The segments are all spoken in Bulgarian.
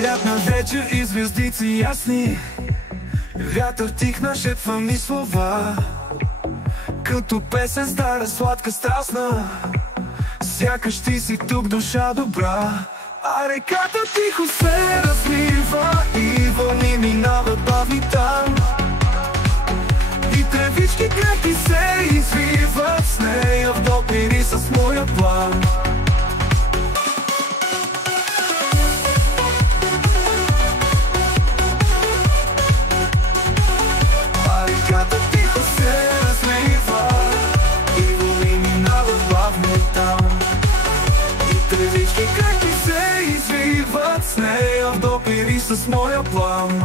Лятна вечер и звездици ясни, вятър тихна шепва ми слова, като песен стара, сладка, страстна. Сякаш ти си тук, душа добра. А реката тихо се разлива и вълни минават бавни там. И тревички крехки се извиват с нея в допири с моя план. А реката тихо се разлива и вълни минават бавно там. И тревички крехки се извиват с нея в допири с моя план.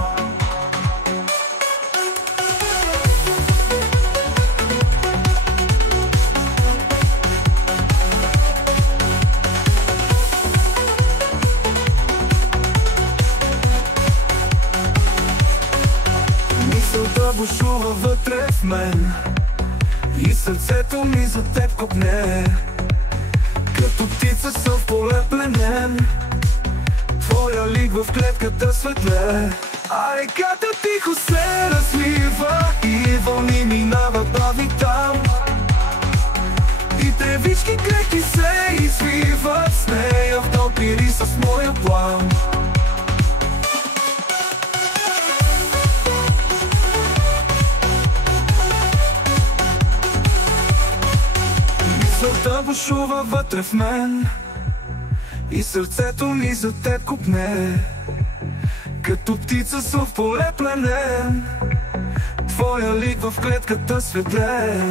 Мисълта бушува вътре в мен и сърцето ми за теб копне. Като птица съм в поле пленен, твоя лик в клетката светле. А реката тихо се разлива и вълни минават бавни там. И тревички крехки се извиват с нея в допири с моя план. Мисълта бушува вътре в мен и сърцето ми за теб копне. Като птица съм в поле пленен, твоя лик в клетката светле.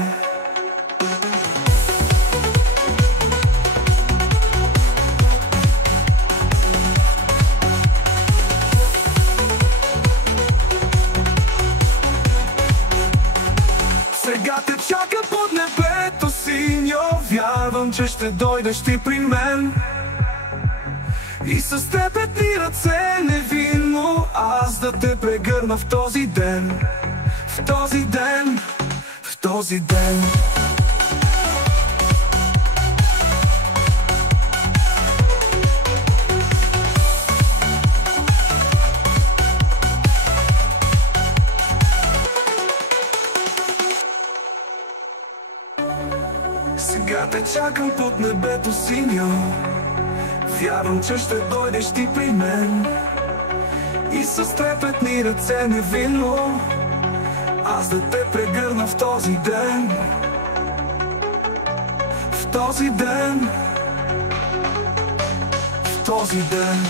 Сега те чака под небето синьо, вярвам, че ще дойдеш ти при мен. И с трепетни ръце невинно аз да те прегърна в този ден. В този ден, в този ден. Сега те чакам под небето синьо, вярвам, че ще дойдеш ти при мен. И с трепетни ръце невинно аз да те прегърна в този ден. В този ден, в този ден.